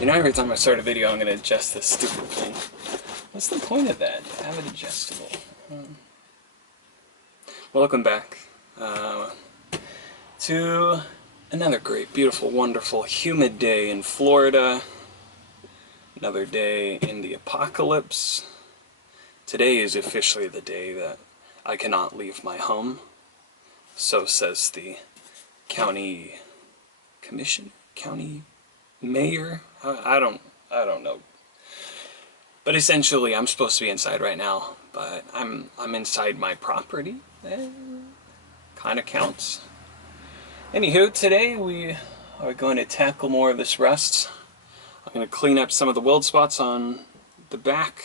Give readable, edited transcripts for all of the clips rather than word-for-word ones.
You know, every time I start a video, I'm going to adjust this stupid thing. What's the point of that? Have it adjustable. Welcome back to another great, beautiful, wonderful, humid day in Florida. Another day in the apocalypse. Today is officially the day that I cannot leave my home. So says the county commission, county mayor. I don't know. But essentially, I'm supposed to be inside right now, but I'm inside my property. Kind of counts. Anywho, today we are going to tackle more of this rust. I'm going to clean up some of the weld spots on the back,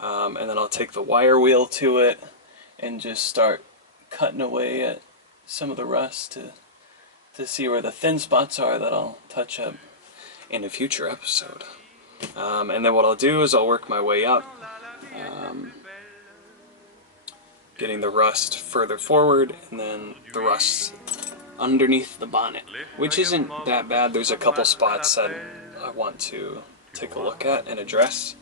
and then I'll take the wire wheel to it and just start cutting away at some of the rust to see where the thin spots are that I'll touch up in a future episode. And then what I'll do is I'll work my way up, getting the rust further forward, and then the rust underneath the bonnet, which isn't that bad. There's a couple spots that I want to take a look at and address,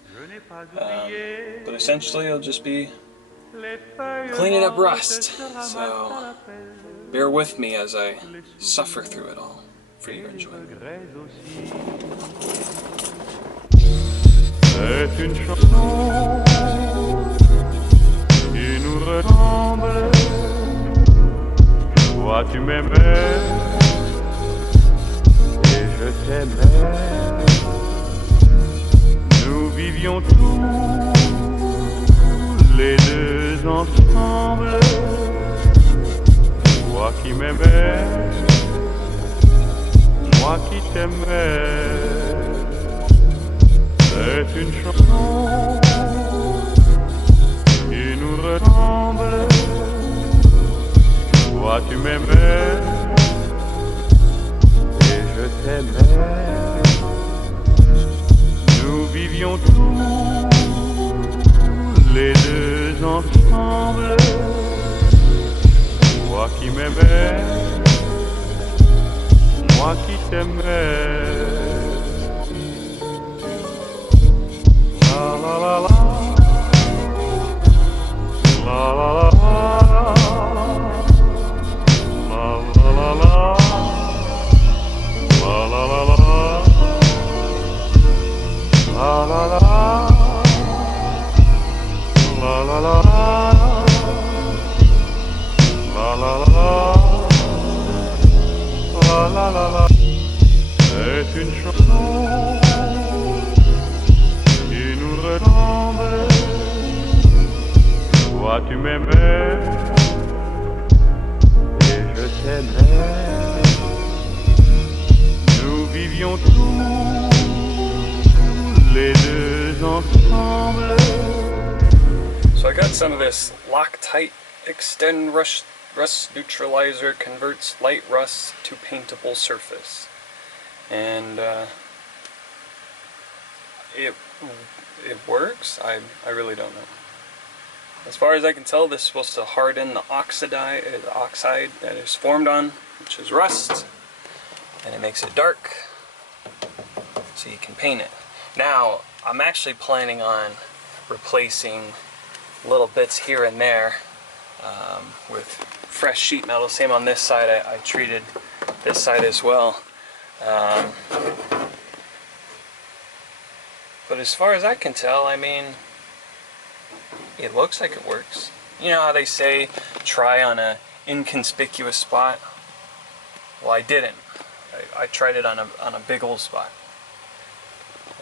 but essentially it'll just be cleaning up rust. So bear with me as I suffer through it all for your enjoyment. C'est une chanson qui nous ressemble. Toi tu m'aimais et je t'aimais. Nous vivions tous les deux ensemble. Toi qui m'aimais, moi qui t'aimais. C'est une chanson qui nous ressemble. Toi tu m'aimais et je t'aimais. Nous vivions tous les deux ensemble. Toi qui m'aimais, moi qui t'aimais. La la la la, la la la la, la la la la, la la la la, la la la, la la la, la la la la. C'est une chanson qui nous ressemble. Toi tu m'aimais et je t'aimais. Nous vivions tous les deux ensemble. So I got some of this Loctite Extend Rust Neutralizer, converts light rust to paintable surface, and it works. I really don't know. As far as I can tell, this is supposed to harden the oxide that is formed on, which is rust, and it makes it dark so you can paint it. Now I'm actually planning on replacing little bits here and there with fresh sheet metal. Same on this side. I treated this side as well. But as far as I can tell, I mean, it looks like it works. You know how they say try on a inconspicuous spot? Well, I didn't. I tried it on a big old spot.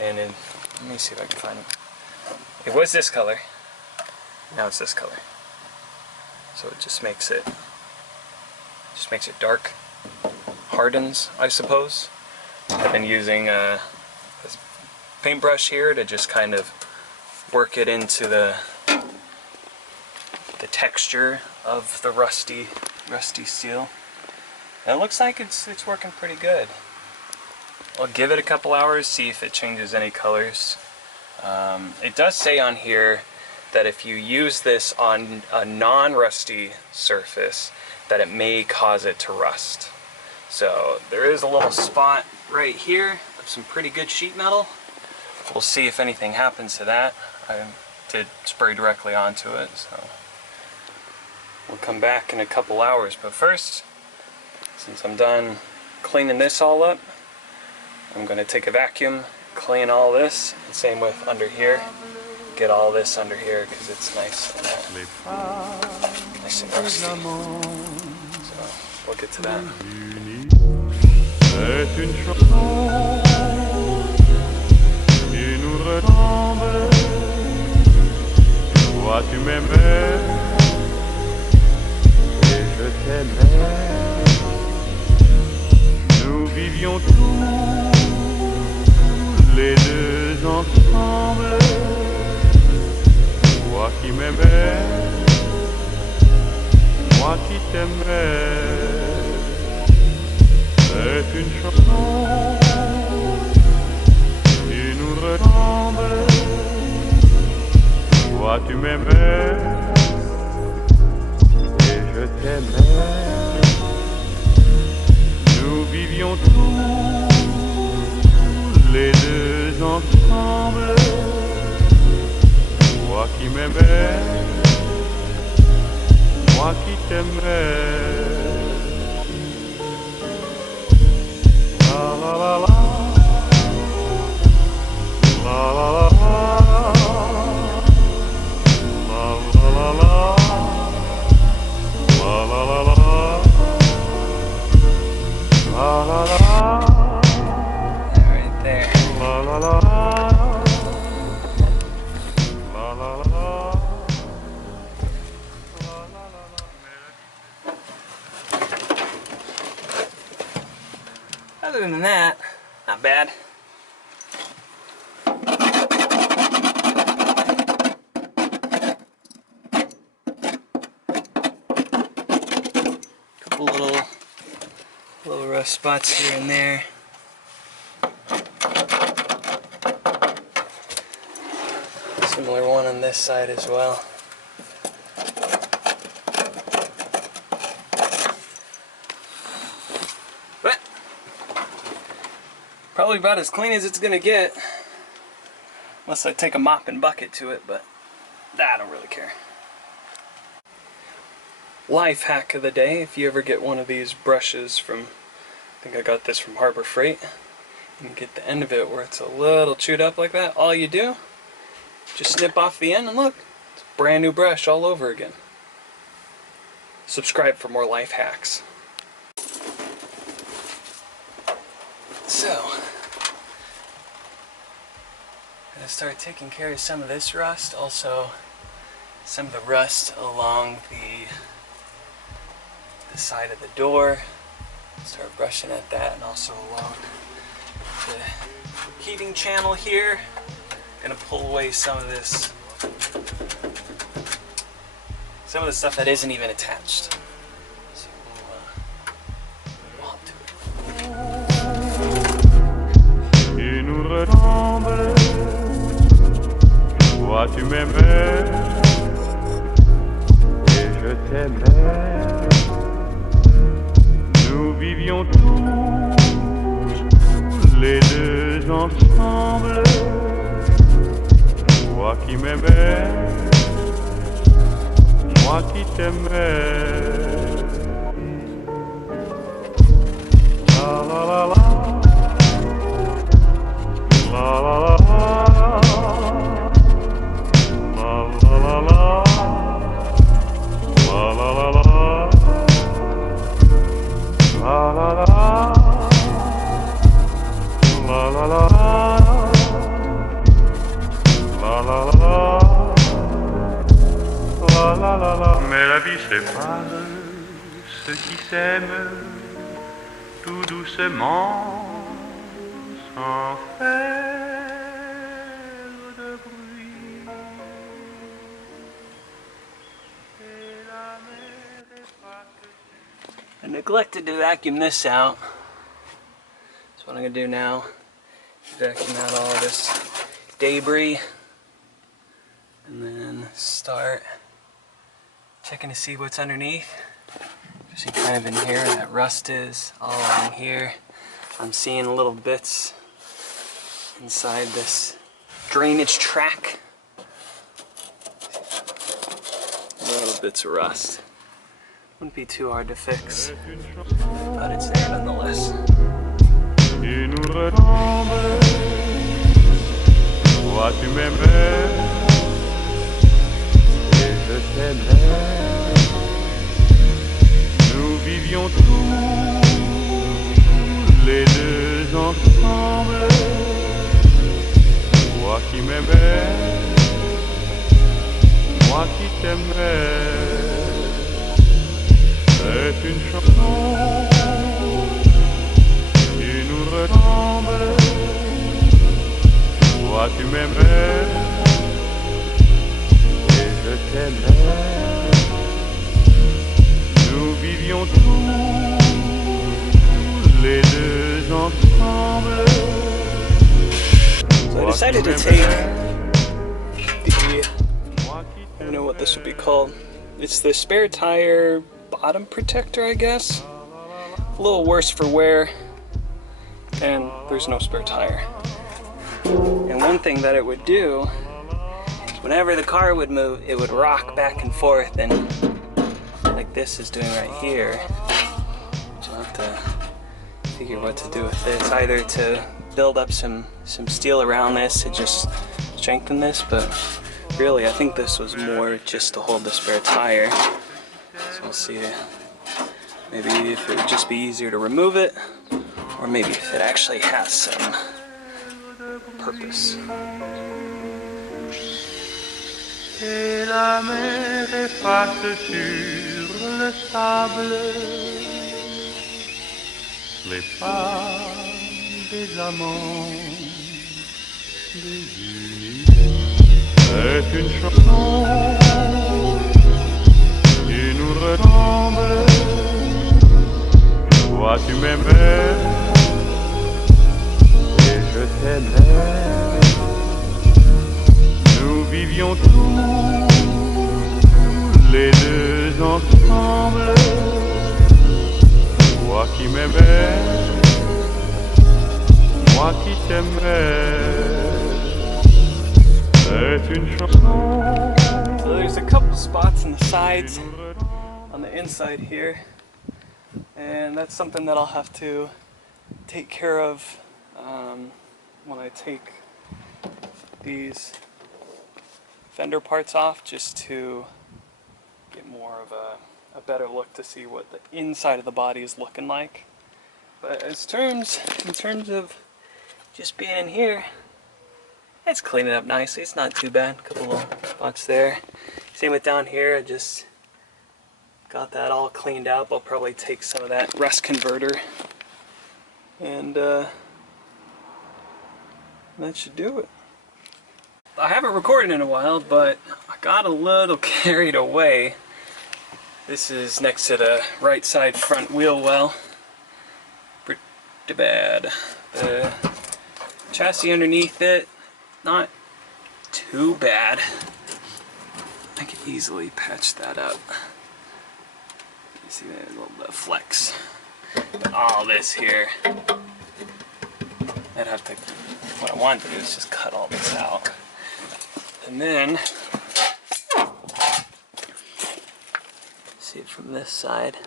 And let me see if I can find it. It was this color. Now it's this color. So it just makes it dark, hardens, I suppose. I've been using this paintbrush here to just kind of work it into the texture of the rusty steel. And it looks like it's working pretty good. I'll give it a couple hours, see if it changes any colors. It does say on here that if you use this on a non-rusty surface, that it may cause it to rust. So there is a little spot right here. some pretty good sheet metal. We'll see if anything happens to that. I did spray directly onto it, so we'll come back in a couple hours. But first, since I'm done cleaning this all up, I'm going to take a vacuum, clean all this, and same with under here. Get all this under here because it's nice and rusty. So we'll get to that. C'est une chanson qui nous ressemble. Toi tu m'aimais et je t'aimais. Nous vivions tous les deux ensemble. Toi qui m'aimais, moi qui t'aimais. C'est une chanson qui nous ressemble. Toi tu m'aimais et je t'aimais. Nous vivions tous les deux ensemble. Toi qui m'aimais, moi qui t'aimais. La la la la, la la la la, la la la la, la la la la, la la la. Right there. La la la, la la la, Other than that, not bad. Couple little rough spots here and there. Similar one on this side as well. But probably about as clean as it's gonna get, unless I take a mop and bucket to it, but I don't really care. Life hack of the day: if you ever get one of these brushes from, I think I got this from Harbor Freight, and get the end of it where it's a little chewed up like that, all you do, just snip off the end and look, it's a brand new brush all over again. Subscribe for more life hacks. So, I'm gonna start taking care of some of this rust, also some of the rust along the side of the door. Start brushing at that, and also along the heating channel here. Gonna pull away some of this, some of the stuff that isn't even attached. So we'll hop to it. qui nous ressemble. Toi tu m'aimais et je t'aimais. Nous vivions tous les deux ensemble. Toi qui m'aimais, moi qui t'aimais. La la la la, la la la la, la la la la, la la la la, la la la, la la la. La la la, mais la vie sépare ceux qui s'aiment tout doucement sans faire de bruit. Et la mer est pas que... I neglected to vacuum this out, so what I'm gonna do now is vacuum out all this debris and then start checking to see what's underneath. You see kind of in here that rust is all along here. I'm seeing little bits inside this drainage track. Little bits of rust. Wouldn't be too hard to fix, but it's there nonetheless. Qui nous ressemble, toi tu m'aimais et je t'aimais. Nous vivions tous les deux ensemble, toi qui m'aimais, moi qui t'aimais. C'est une chanson qui nous ressemble. Toi tu m'aimais et je t'aimais. Nous vivions tous les deux ensemble. So I decided to take the, I don't know what this would be called. It's the spare tire bottom protector, I guess. A little worse for wear, and there's no spare tire. And one thing that it would do is whenever the car would move, it would rock back and forth, and like this is doing right here. So I'll have to figure what to do with this, either to build up some steel around this to just strengthen this, but really I think this was more just to hold the spare tire. So we'll see, maybe if it would just be easier to remove it, or maybe if it actually has some purpose. Et la mer efface sur le sable les pas des amants désunis. C'est une chanson qui nous ressemble. Toi tu m'aimais et je t'aimais. Nous vivions tous les deux ensemble. Toi qui m'aimais, moi qui t'aimais. C'est une chanson. So there's a couple spots on the sides, on the inside here, and that's something that I'll have to take care of when I take these fender parts off, just to get more of a better look to see what the inside of the body is looking like. But in terms of just being in here, it's cleaning up nicely. It's not too bad. A couple little spots there. Same with down here. I just got that all cleaned up. I'll probably take some of that rust converter, and that should do it. I haven't recorded in a while, but I got a little carried away. This is next to the right side front wheel well. Pretty bad. The chassis underneath it, not too bad. I can easily patch that up. You see there's a little bit of flex. But all this here, I'd have to, what I want to do is just cut all this out. And then, see it from this side.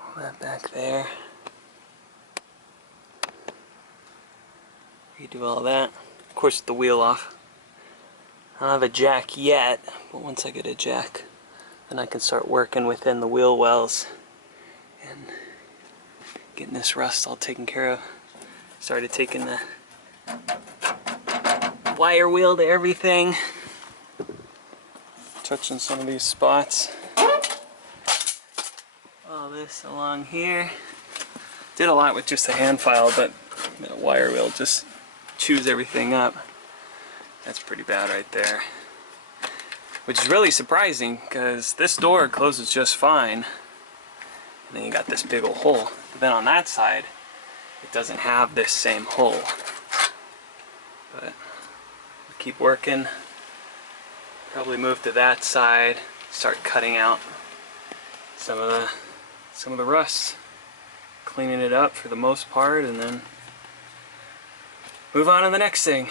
All that back there. Redo all that. Of course, the wheel off. I don't have a jack yet, but once I get a jack, then I can start working within the wheel wells and getting this rust all taken care of. Started taking the wire wheel to everything. Touching some of these spots. All this along here. Did a lot with just a hand file, but the wire wheel just chews everything up. That's pretty bad right there. Which is really surprising, because this door closes just fine. And then you got this big old hole. But then on that side, it doesn't have this same hole. But we'll keep working. Probably move to that side, start cutting out some of the rust. cleaning it up for the most part, and then move on to the next thing.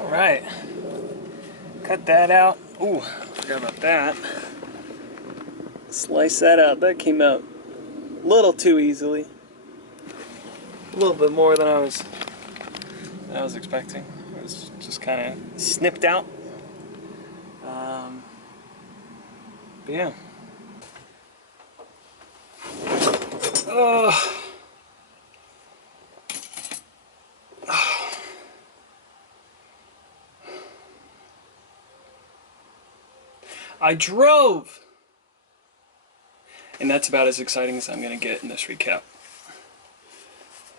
Alright, cut that out. Ooh, forgot about that. Slice that out. That came out a little too easily. A little bit more than I was expecting. It was just kind of snipped out. But yeah. I drove! And that's about as exciting as I'm going to get in this recap.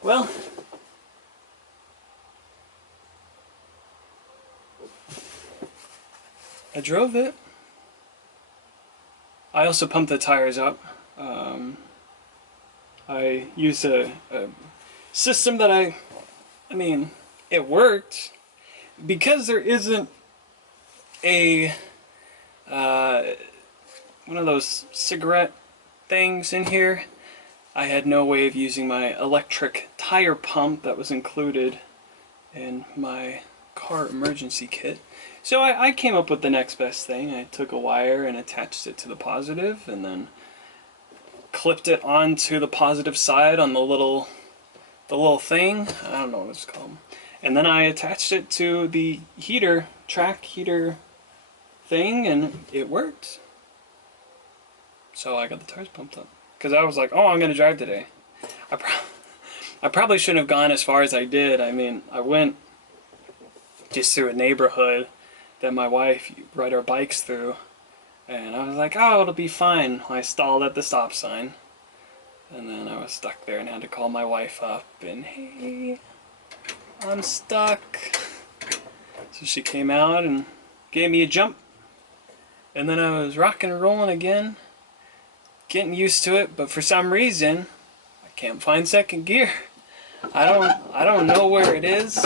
Well, I drove it. I also pumped the tires up. I used a system that I mean, it worked. Because there isn't a one of those cigarette things in here, I had no way of using my electric tire pump that was included in my car emergency kit. So I came up with the next best thing. I took a wire and attached it to the positive, and then clipped it onto the positive side on the little thing. I don't know what it's called. And then I attached it to the heater, track heater thing, and it worked. So I got the tires pumped up. Because I was like, oh, I'm going to drive today. I probably shouldn't have gone as far as I did. I mean, I went just through a neighborhood that my wife ride our bikes through. And I was like, oh, it'll be fine. I stalled at the stop sign. And then I was stuck there and had to call my wife up. And, hey, I'm stuck. So she came out and gave me a jump. And then I was rocking and rolling again. Getting used to it, but for some reason I can't find second gear. I don't know where it is.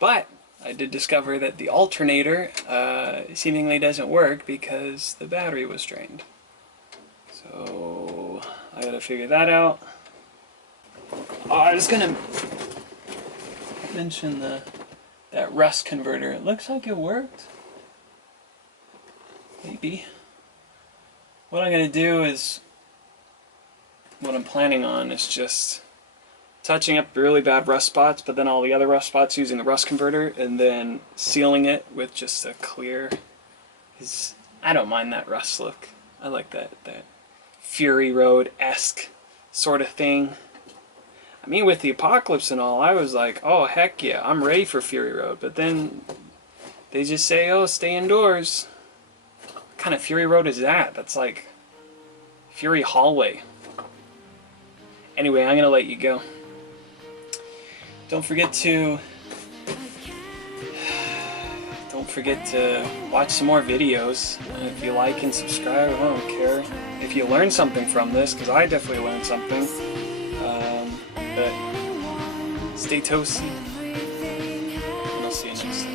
But I did discover that the alternator seemingly doesn't work because the battery was drained. So I gotta figure that out. Oh, I was gonna mention that rust converter. It looks like it worked. Maybe. What I'm going to do is, what I'm planning on is just touching up the really bad rust spots, but then all the other rust spots using the rust converter, and then sealing it with just a clear. Because I don't mind that rust look. I like that Fury Road-esque sort of thing. I mean, with the apocalypse and all, I was like, oh, heck yeah, I'm ready for Fury Road. But then they just say, oh, stay indoors. What kind of Fury Road is that? That's like Fury Hallway. Anyway, I'm gonna let you go. Don't forget to watch some more videos. If you like and subscribe, I don't care. If you learned something from this, because I definitely learned something. But stay toasty, and I'll see you next time.